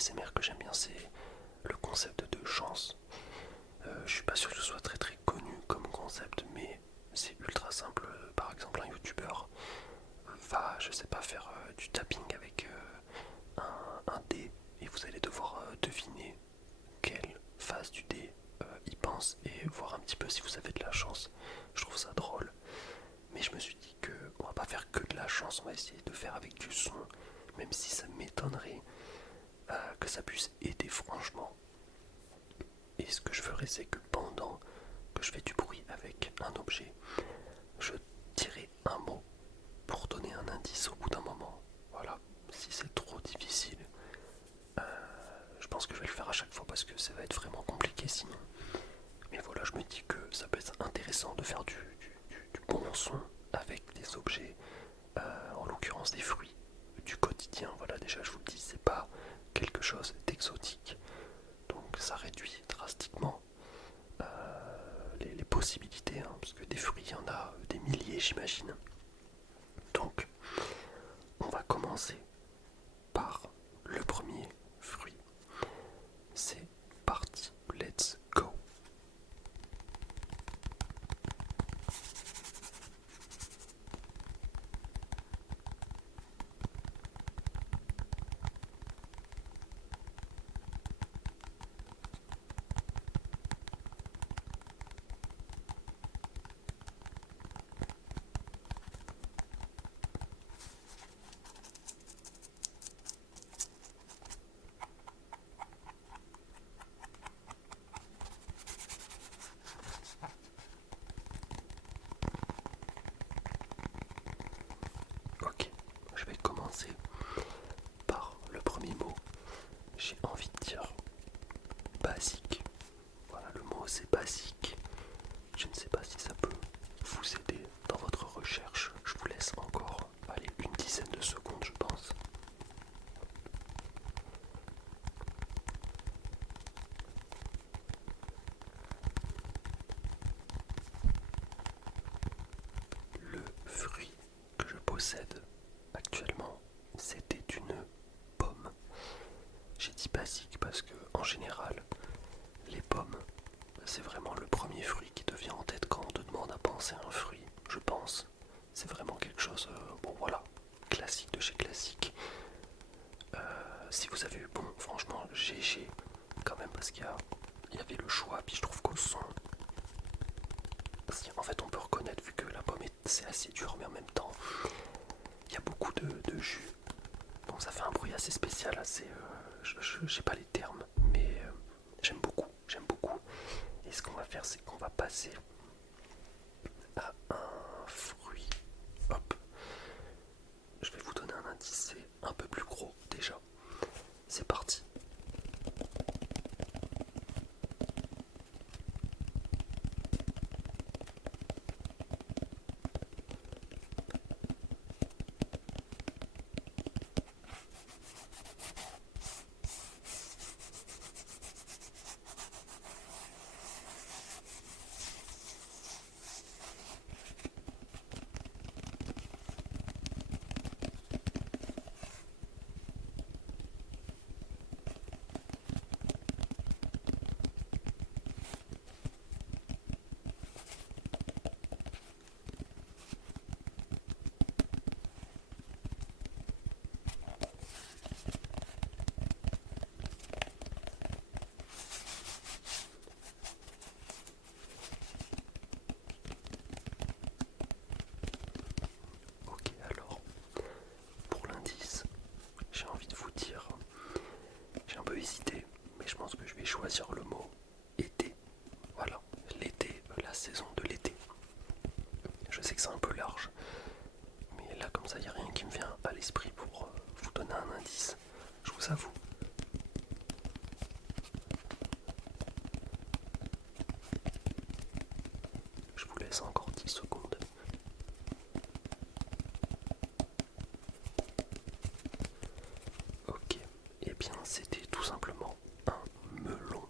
l'ASMR que j'aime bien, c'est le concept de chance. Je suis pas sûr que ce soit très très connu comme concept, mais c'est ultra simple. Par exemple, un youtubeur va, je sais pas, faire du tapping avec un dé et vous allez devoir deviner quelle phase du dé il pense et voir un petit peu si vous avez de la chance. Je trouve ça drôle, mais je me suis dit que on va pas faire que de la chance, on va essayer de faire avec du son, même si ça m'étonnerait que ça puisse aider franchement. Et ce que je ferai, c'est que pendant que je fais du bruit avec un objet, je dirai un mot pour donner un indice au bout d'un moment. Voilà, si c'est trop difficile, je pense que je vais le faire à chaque fois parce que ça va être vraiment compliqué sinon. Mais voilà, je me dis que ça peut être intéressant de faire du bon son avec des objets, en l'occurrence des fruits du quotidien. Voilà, déjà je vous le dis, c'est pas quelque chose d'exotique. Donc ça réduit drastiquement les possibilités, hein, parce que des fruits, il y en a des milliers, j'imagine. Donc, on va commencer par le premier fruit. C'est parti, let's go. Ok, je vais commencer par le premier mot. J'ai envie de dire basique. Voilà, le mot c'est basique. Je ne sais pas si ça peut vous aider dans votre recherche. Je vous laisse encore, allez, une dizaine de secondes, je pense. Le fruit que je possède actuellement, c'était une pomme. J'ai dit basique parce que, en général, les pommes, c'est vraiment le premier fruit qui te vient en tête quand on te demande à penser à un fruit, je pense. C'est vraiment quelque chose, bon voilà, classique de chez classique. Si vous avez eu bon, franchement, GG quand même parce il y avait le choix, puis je trouve qu'au son, en fait on peut reconnaître vu que la pomme c'est assez dur, mais en même temps il y a beaucoup de jus, donc ça fait un bruit assez spécial, assez, je sais pas les termes, mais j'aime beaucoup, j'aime beaucoup. Et ce qu'on va faire, c'est qu'on va passer à un fruit. Hop, je vais vous donner un indice, c'est un peu plus gros déjà. C'est parti. Ok, alors, pour l'indice, j'ai envie de vous dire, j'ai un peu hésité, mais je pense que je vais choisir le mot été. Voilà, l'été, la saison de l'été. Je sais que c'est un peu large, mais là comme ça, il n'y a rien qui me vient à l'esprit pour vous donner un indice. Je vous avoue. Je vous laisse encore 10 secondes. Ok, et bien c'était tout simplement un melon.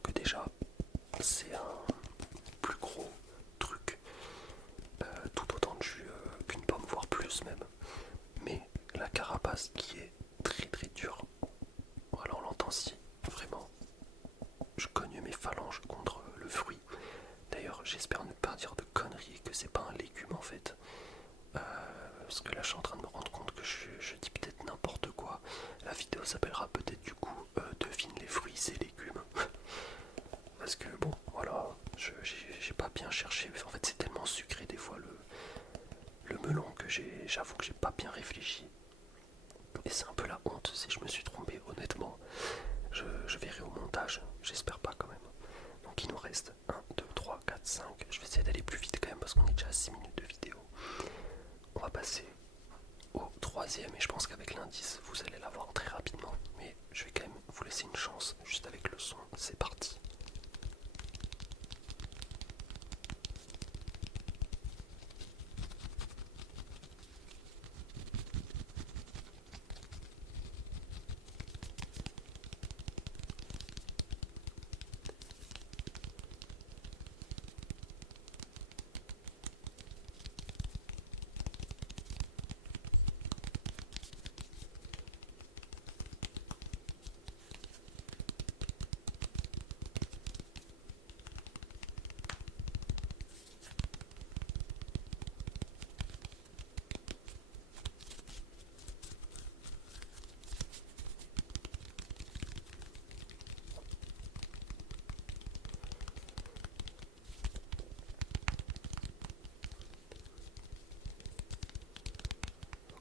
trouve que déjà c'est un plus gros truc, tout autant de jus qu'une pomme, voire plus même. Mais la carapace qui est très très dure, voilà, on l'entend si vraiment je cogne mes phalanges contre le fruit. D'ailleurs, j'espère ne pas dire de conneries et que c'est pas un légume en fait. Parce que là, je suis en train de me rendre compte que je dis peut-être n'importe quoi. La vidéo s'appellera peut-être du coup Devine les fruits et légumes. Parce que bon, voilà, j'ai pas bien cherché. En fait, c'est tellement sucré des fois le melon que j'avoue que j'ai pas bien réfléchi. Et c'est un peu la honte si je me suis trompé, honnêtement. Je verrai au montage, j'espère pas quand même. Donc il nous reste 1, 2, 3, 4, 5. Je vais essayer d'aller plus vite quand même parce qu'on est déjà à 6 minutes de vidéo. On va passer au troisième et je pense qu'avec l'indice vous allez l'avoir très rapidement. Mais je vais quand même vous laisser une chance juste avec le son. C'est parti.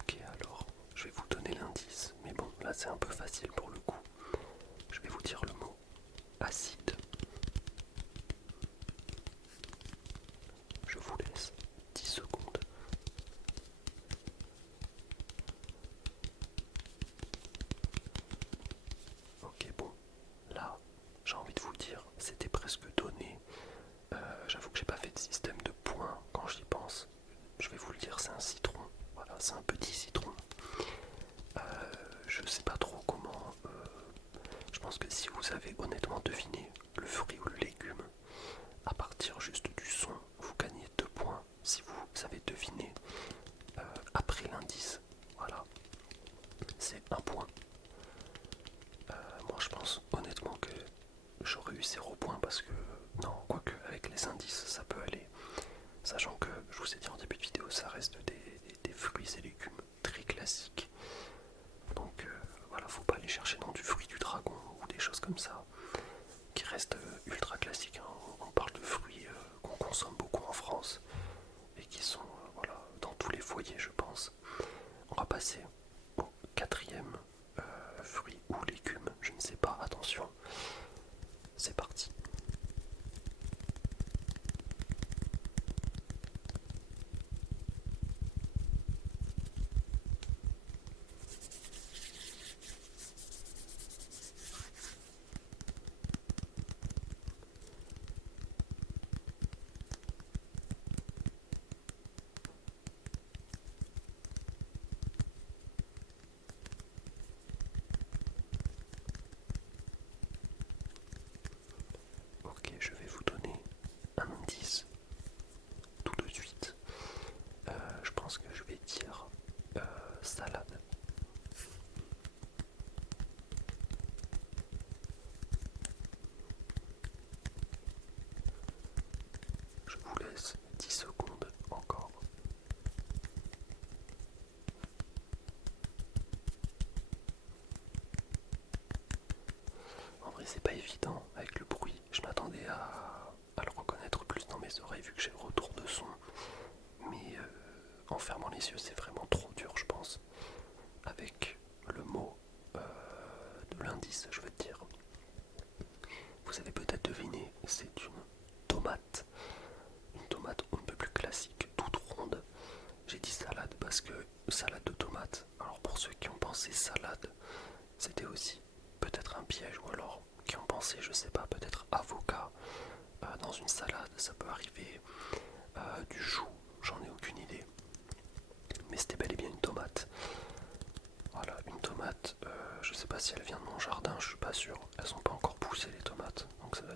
Ok, alors je vais vous donner l'indice, mais bon, là c'est un peu facile pour le coup. Je vais vous dire le mot acide. Je vous laisse 10 secondes. Ok, bon, là j'ai envie de vous dire, c'était presque donné. J'avoue que j'ai pas fait de système de points quand j'y pense. Je vais vous le dire, c'est un citron. Voilà, c'est un petit citron. Je sais pas trop comment. Je pense que si vous avez honnêtement deviné le fruit ou le légume, à partir juste du son, vous gagnez 2 points. Si vous avez deviné après l'indice, voilà, c'est 1 point. Moi je pense honnêtement que j'aurais eu 0 points parce que, non, quoique avec les indices ça peut aller. Sachant que, je vous ai dit en début de vidéo, ça reste des fruits et légumes très classiques. Donc voilà, faut pas aller chercher dans du fruit du dragon ou des choses comme ça, qui restent ultra classiques. Hein. On parle de fruits qu'on consomme beaucoup en France et qui sont voilà, dans tous les foyers, je pense. On va passer au quatrième fruit ou légume, je ne sais pas, attention. C'est parti. Ok, je vais vous donner un indice tout de suite. Je pense que je vais dire salade. Je vous laisse 10 secondes encore. En vrai, c'est pas évident avec le bruit. Je m'attendais à le reconnaître plus dans mes oreilles vu que j'ai le retour de son. Mais en fermant les yeux, c'est vraiment trop dur, je pense. Avec le mot de l'indice, je veux dire. Vous avez peut-être deviné, c'est une tomate. Une tomate on ne peut plus classique, toute ronde. J'ai dit salade parce que salade de tomate. Alors pour ceux qui ont pensé salade, c'était aussi peut-être un piège, ou alors qui ont pensé, je sais pas, peut-être avocat dans une salade, ça peut arriver, du chou, j'en ai aucune idée. Mais c'était bel et bien une tomate. Voilà, une tomate, je sais pas si elle vient de mon jardin, je suis pas sûr. Elles sont pas encore poussées les tomates, donc ça doit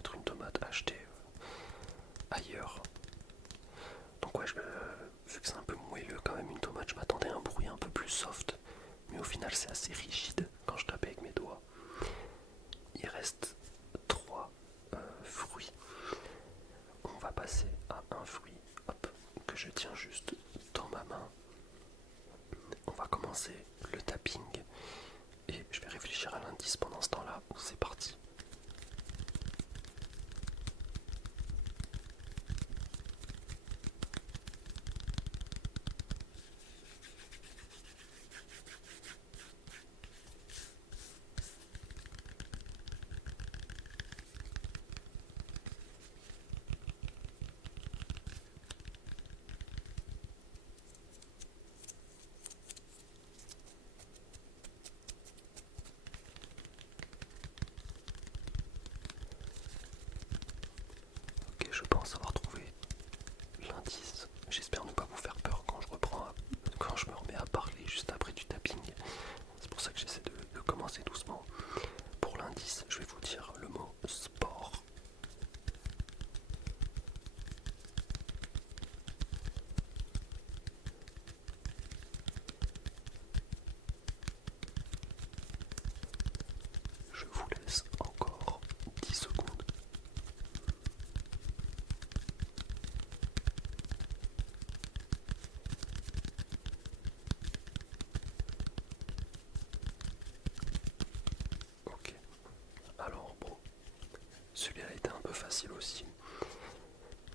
celui-là était un peu facile aussi,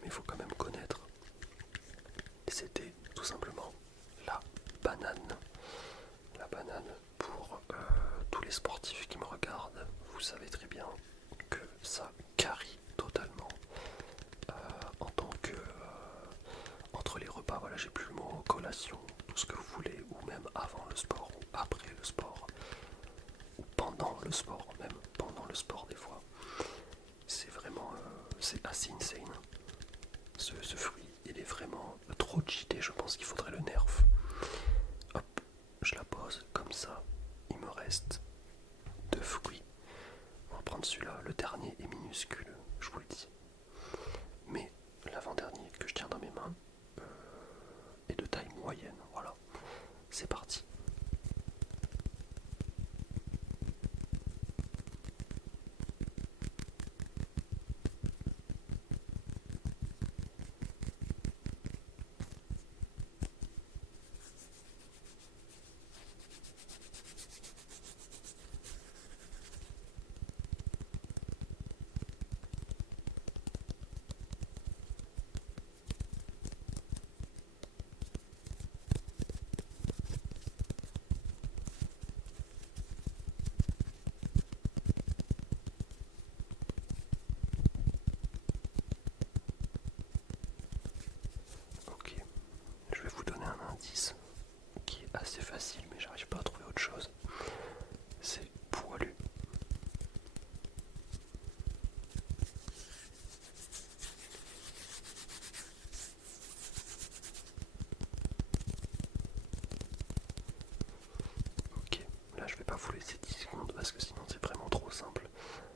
mais il faut quand même connaître. C'était tout simplement la banane. La banane, pour tous les sportifs qui me regardent, vous savez très bien que ça carie totalement. En tant que entre les repas, voilà, j'ai plus le mot, collation, tout ce que vous voulez, ou même avant le sport, ou après le sport, ou pendant le sport, même pendant le sport des fois. C'est vraiment, c'est assez insane. Ce fruit, il est vraiment trop cheaté, je pense qu'il faudrait le nerf. Hop, je la pose comme ça, il me reste 2 fruits. On va prendre celui-là, le dernier est minuscule, je vous le dis. Mais l'avant-dernier que je tiens dans mes mains est de taille moyenne, voilà. C'est parti. Ok, je vais vous donner un indice qui est assez facile, mais j'arrive pas à trouver autre chose. C'est poilu. Ok, là je vais pas vous laisser 10 secondes parce que sinon c'est vraiment trop simple.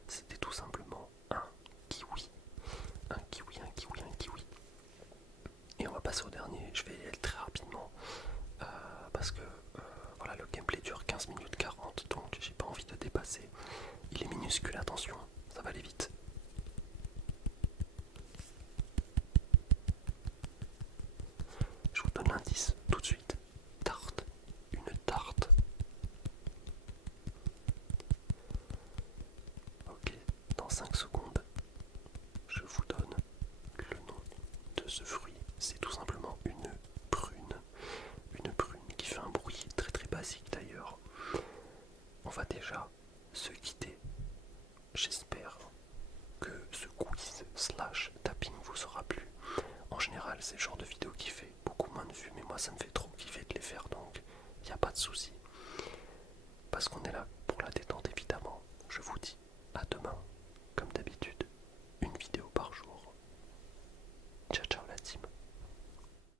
C'était tout simplement un kiwi. Un kiwi, un kiwi, un kiwi. Et on va passer au dernier, je vais y aller très rapidement parce que voilà, le gameplay dure 15 minutes 40, donc j'ai pas envie de dépasser. Il est minuscule, attention, ça va aller vite. Je vous donne l'indice tout de suite. Tarte, une tarte. Ok, dans 5 secondes, je vous donne le nom de ce fruit. C'est tout simplement une prune. Une prune qui fait un bruit très très basique d'ailleurs. On va déjà se quitter. J'espère que ce quiz slash tapping vous aura plu. En général, c'est le genre de vidéo qui fait beaucoup moins de vues, mais moi ça me fait trop kiffer de les faire, donc il n'y a pas de souci.